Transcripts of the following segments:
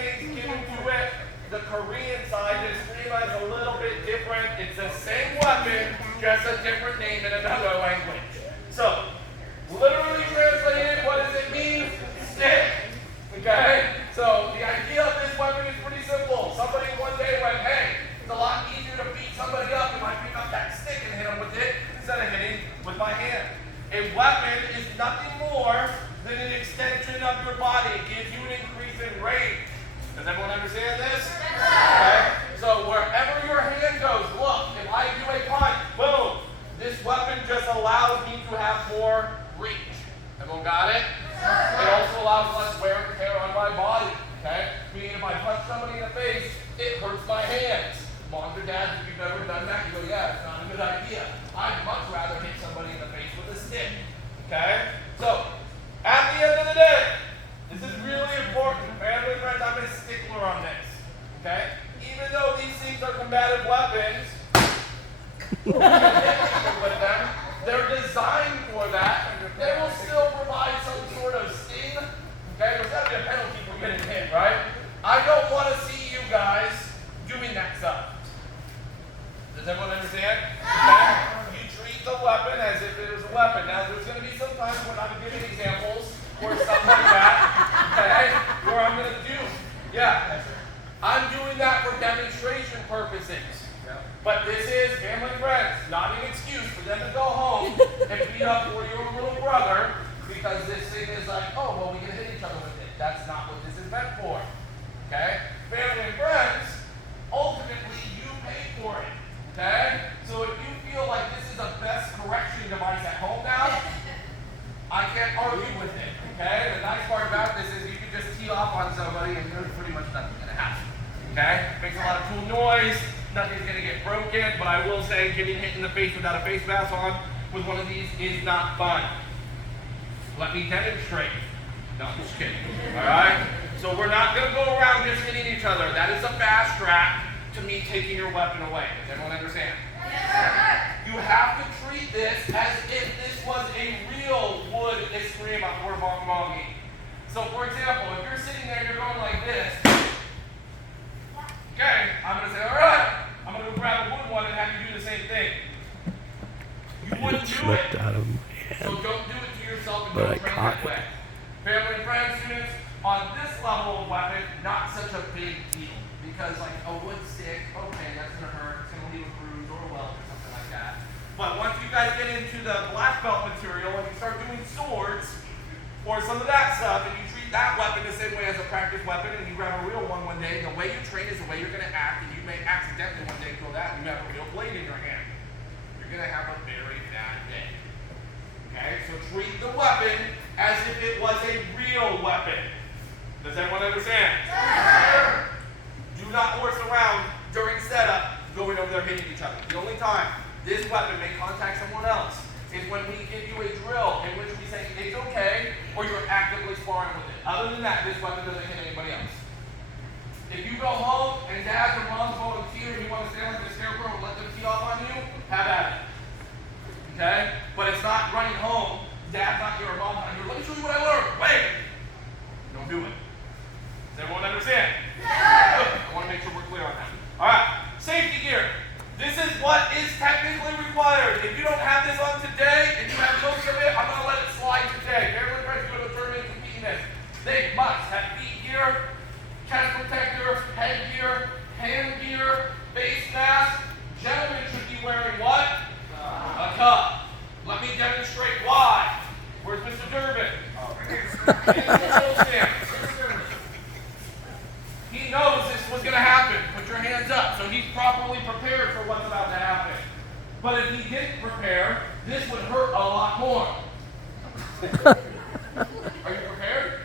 names given to it. The Korean side, the eskrima is a little bit different. It's the same weapon, just a different name in another language. So, literally translated, what does it mean? Stick. Okay? So, the idea of this weapon is pretty simple. Somebody one day went, hey, it's a lot easier to beat somebody up if I pick up that stick and hit them with it instead of hitting with my hand. A weapon is nothing more than an extension of your body. It gives you an increase in range. Does everyone understand this? Okay? So wherever your hand goes, look, if I do a punch, boom, this weapon just allows me to have more reach. Everyone got it? It also allows less wear and tear on my body. Okay? Meaning if I punch somebody in the face, it hurts my hands. Moms or dads, if you've ever done that, you go, yeah, it's not a good idea. I'd much rather hit somebody in the face with a stick. Okay? So, at the end of the day, this is really important. Family and friends, I'm a stickler on this. Okay? Even though these things are combative weapons, with them, they're designed for that. They will still provide some sort of sting. Okay? There's got to be a penalty for getting hit, right? I don't want to see you guys doing that stuff. Does everyone understand? Okay? You treat the weapon as if it was a weapon. Now, there's going to be some times when I'm giving examples or stuff like that, okay, where I'm going to do, I'm doing that for demonstration purposes. But this is, family and friends, not an excuse for them to go home and beat up your little brother because this thing is like, oh, well, we can hit each other with it. That's not what this is meant for. Okay? Family and friends, ultimately, you pay for it. Okay? So if you feel like this is the best correction device at home now, I can't argue with it. Okay? The nice part about this is you can just tee off on somebody and there's pretty much nothing going to happen. Okay? Makes a lot of cool noise. Nothing's going to get broken. But I will say getting hit in the face without a face mask on with one of these is not fun. Let me demonstrate. No, I'm just kidding. Alright? So we're not going to go around just hitting each other. That is a fast track to me taking your weapon away. Does everyone understand? Yes. You have to treat this as if this was a real wood eskrima or bongongi. So for example, if you're sitting there and you're going like this, okay, I'm going to say, all right, I'm going to go grab a wood one and have you do the same thing. You wouldn't do it. Out of my hand, so don't do it to yourself and don't train that way. Family and friends, students, on this level of weapon, not such a big deal. Because like a wood stick, okay, that's going to hurt, it's going to leave a bruise or a welt or something like that. But once you guys get into the black belt material and you start doing swords or some of that stuff and you treat that weapon the same way as a practice weapon and you grab a real one day, the way you train is the way you're going to act, and you may accidentally one day throw that and you have a real blade in your hand. You're going to have a very bad day. Okay, so treat the weapon as if it was a real weapon. Does everyone understand? Yes. Do not horse around during setup going over there hitting each other. The only time this weapon may contact someone else is when we give you a drill in which we say it's okay or you're actively sparring with it. Other than that, this weapon doesn't hit anybody else. If you go home and dad or mom's volunteer and you want to stand like the scarecrow and let them tee off on you, have at it. Okay? But it's not running home, dad's not here or mom's not here. Let me show you what I learned. Wait! Don't do it. Does everyone understand? Yeah. Good. I want to make sure we're clear on that. Alright, safety gear. This is what is technically required. If you don't have this on today and you have most of it, I'm going to let it slide today. Everyone tries to go to a tournament competing this. They must have feet gear, chest protector, head gear, hand gear, face mask. Gentlemen should be wearing what? A cup. Let me demonstrate why. Where's Mr. Durbin? He knows this was going to happen. Put your hands up. So he's properly prepared for what's about to happen. But if he didn't prepare, this would hurt a lot more. Are you prepared?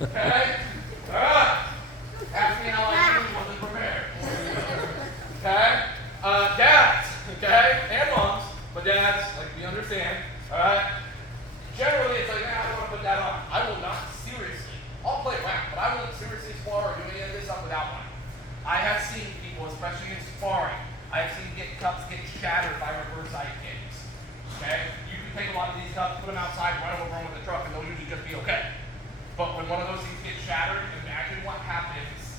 Okay? Alright. Ask me how I knew he wasn't prepared. Okay? Dads, okay? And moms, but dads, like we understand. Alright? Generally, it's like, I don't want to put that on. I will not seriously. I'll play around, but I won't seriously spar or do any of this stuff without one. I have seen people, especially in sparring, I have seen cups get shattered by reverse side kicks. Okay? You can take a lot of these cups, put them outside, run over them with the truck, and they'll usually just But when one of those things gets shattered, imagine what happens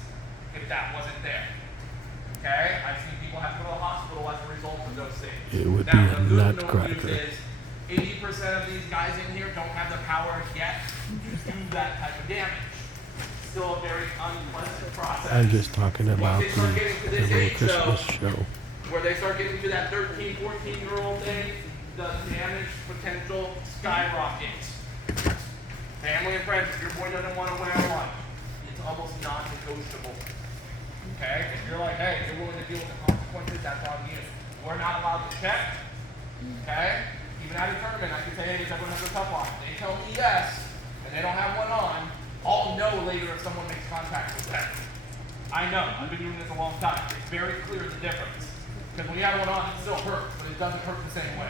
if that wasn't there. Okay? I've seen people have to go to the hospital as a result of those things. It would now, be a the good nutcracker. news is 80% of these guys in here don't have the power yet to do that type of damage. Still a very unpleasant process. I'm just talking about Once they start getting to the this little age, Christmas though, show. where they start getting to that 13, 14-year-old thing, the damage potential skyrockets. Family and friends, if your boy doesn't want to wear one, it's almost non-negotiable. Okay? If you're like, hey, you're willing to deal with the consequences, that's on you. We're not allowed to check. Okay? Even at a tournament, I can say, hey, does everyone have a cup on? They tell me yes, and they don't have one on, I'll know later if someone makes contact with them. I know. I've been doing this a long time. It's very clear the difference. Because when you have one on, it still hurts, but it doesn't hurt the same way.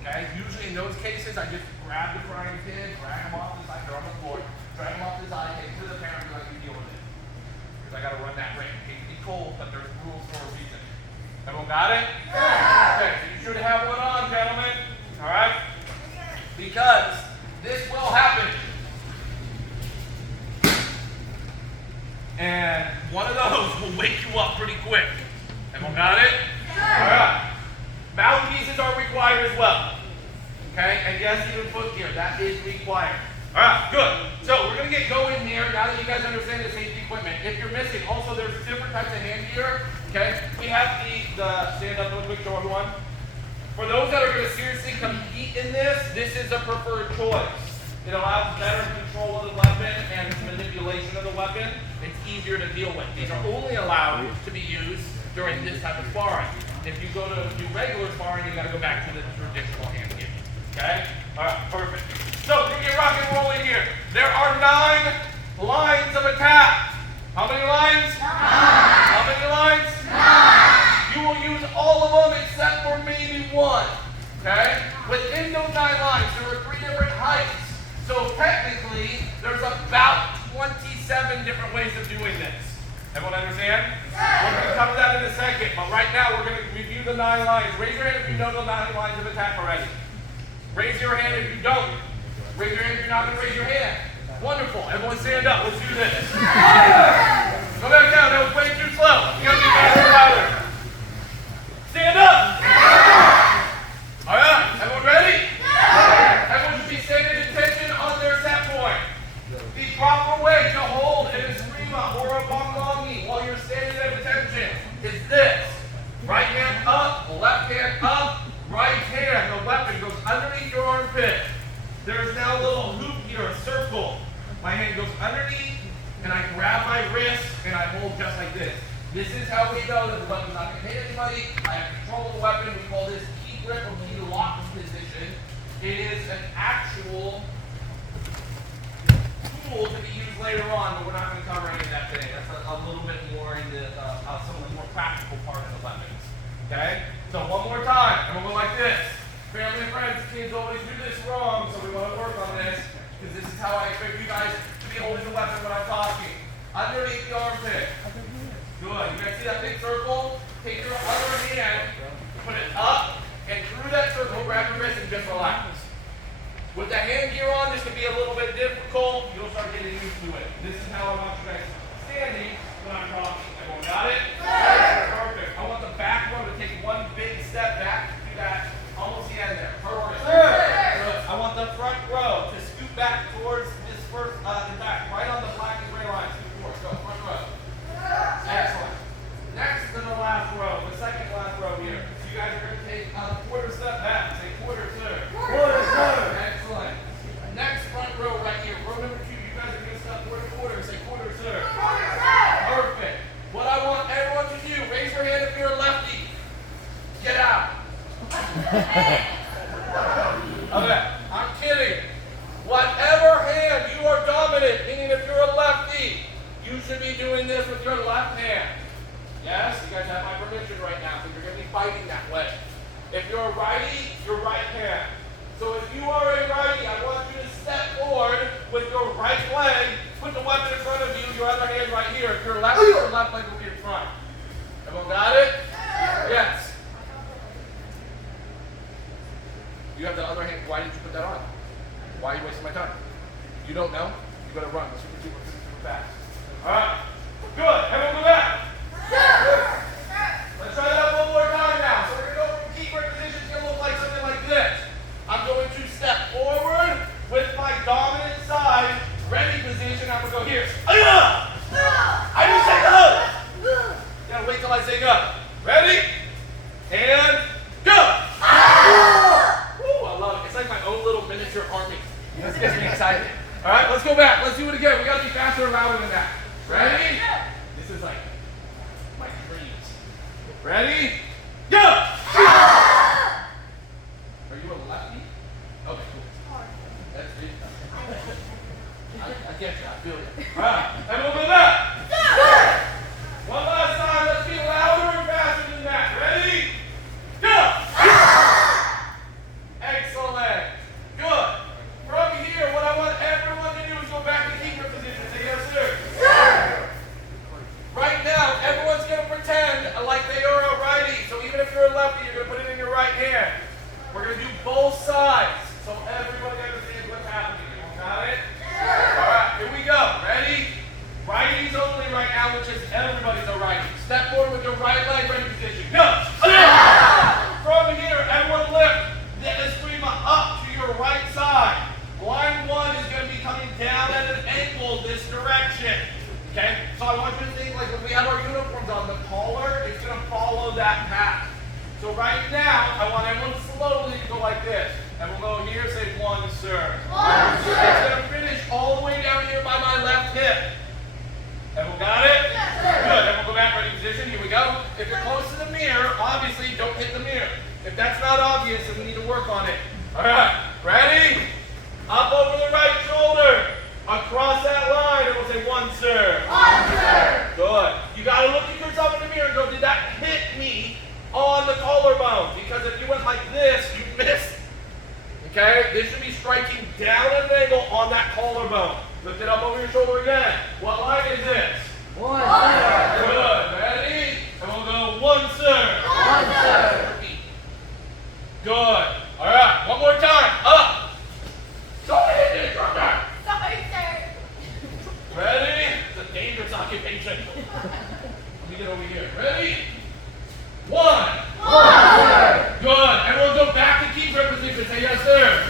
Okay? Usually in those cases, I just grab the crying kid, drag him off the side, they're on the floor, drag him off the side, take him to the parent, and be like, you deal with it. Because I got to run that ring. It can be cold, but there's rules for a reason. Everyone got it? Yeah. Okay, so you should have one on, gentlemen. All right? Because this will happen. And one of those will wake you up pretty quick. Everyone got it? All right. Mouthpieces are required as well. Okay? And yes, even foot gear. That is required. All right, good. So we're going to get going here now that you guys understand the safety equipment. If you're missing, also there's different types of hand gear. Okay? We have the stand up real quick, show everyone. For those that are going to seriously compete in this is a preferred choice. It allows better control of the weapon and manipulation of the weapon. It's easier to deal with. These are only allowed to be used during this type of sparring. If you go to do regular sparring, you got to go back to the traditional hand gear. Okay? All right, perfect. So we get rock and rolling here. There are 9 lines of attack. How many lines? 9. How many lines? 9. You will use all of them except for maybe one. Okay? Within those 9 lines, there are 3 different heights. So technically, there's about 27 different ways of doing this. Everyone understand? We're going to cover that in a second, but right now we're going to review the 9 lines. Raise your hand if you know the 9 lines of attack already. Raise your hand if you don't. Raise your hand if you're not going to raise your hand. Wonderful. Everyone stand up. Let's do this. Go back down. That was way too slow. You got to be faster and louder. Stand up. All right. Everyone ready? Everyone should be standing at attention on their set point. The proper way to hold an eskrima or a bongongi while you're standing at attention is this. Right hand up, left hand up, right hand. The weapon goes underneath your armpit. There's now a little hoop here, a circle. My hand goes underneath, and I grab my wrist, and I hold just like this. This is how we know that the weapon's not going to hit anybody. I have control of the weapon. We call this key grip or key lock position. It is an actual tool to be used later on, but we're not going to cover any of that today. That's a little bit more into some of the more practical part of the weapons. Okay? So one more time, and we'll go like this. Family and friends, kids always do this wrong, so we want to work on this, because this is how I expect you guys to be holding the weapon when I'm talking. Underneath the armpit. Good. You guys see that big circle? Take your other hand, put it up, and through that circle, grab your wrist and just relax. With the hand gear on, this can be a little bit difficult. You'll start getting used to it. This is how I want you guys standing when I'm talking. Everyone got it? Perfect. I want the back row to take one big step back to that. Almost the end there. Perfect. Good. I want the front row to scoot back towards this first attack, right on the black and gray line. Scoot forward. Go, front row. Excellent. Next to the last row, the second last row here. So you guys are going to take a quarter step back. Say quarter, sir. Quarter, sir. Excellent. Next front row right here. Row number 2. You guys are going to step quarter, quarter. Say quarter, sir. Quarter, sir. Perfect. What I want everyone to do, raise your hand if you're a lefty. Get out. Okay, I'm kidding. Whatever hand you are dominant, meaning if you're a lefty, you should be doing this with your left hand. Yes, you guys have my permission right now, because you're going to be fighting that way. If you're a righty, your right hand. So if you are a righty, I want you to step forward with your right leg, put the weapon in front of you, your other hand right here. If you're lefty, your left leg will be in front. Everyone got it? Yes. You have the other hand. Why did you put that on? Why are you wasting my time? You don't know? You gotta run. Super fast. All right. Good. Everyone go back. Let's try that one more time now. So we're going to go from keeper position. It's going to look like something like this. I'm going to step forward with my dominant side. Ready position. I'm going to go here. I didn't say go. You gotta wait till I say go. Ready? And go. Woo, I love it. It's like my own little miniature army. This gets me excited. All right, let's go back. Let's do it again. We got to be faster and louder than that. Ready? This is like my dreams. Ready? Go! Are you a lefty? Okay, cool. That's it. I get you. I feel you. All right, everyone go back. One last time. Let's be louder and faster than that. Ready? Go! Excellent. Good. From here, what I want everyone to do is go back to keeper position. Say yes, sir. Sir. Right now, everyone's going to pretend like they are a righty. So even if you're a lefty, you're going to put it in your right hand. We're going to do both sides. So everybody understands what's happening. Got it? All right, here we go. Ready? Righties only right now, which is everybody's a righty. Step forward with your right leg, ready position. Go! From here, everyone lift the screamer up to your right side. Line one is going to be coming down at an angle this direction. Okay? So I want you to think like when we have our uniforms on, the collar is going to follow that path. So right now, I want everyone slowly to go like this. And we'll go here, say one, sir. One, sir. It's going to finish all the way down here by my left hip. Everyone got it? Yes, sir. Good. Everyone go back, ready position. Here we go. If you're close to the mirror, obviously don't hit the mirror. If that's not obvious, then we need to work on it. All right. Ready? Up over the right shoulder. Across that line, and we'll say one, sir. One, sir. Good. You got to look at yourself in the mirror and go, did that hit me on the collarbone? Because if you went like this, you missed. Okay? This should be striking down at an angle on that collarbone. Lift it up over your shoulder again. What line is this? One, sir. Good. Ready? And we'll go one, sir. One, sir. Good. All right. One more time. Up. Don't hit it. Drop that. Sorry, sir. Ready? It's a dangerous occupation. Let me get over here. Ready? One. One, sir. Good. And we'll go back to keeper position. Say yes, sir.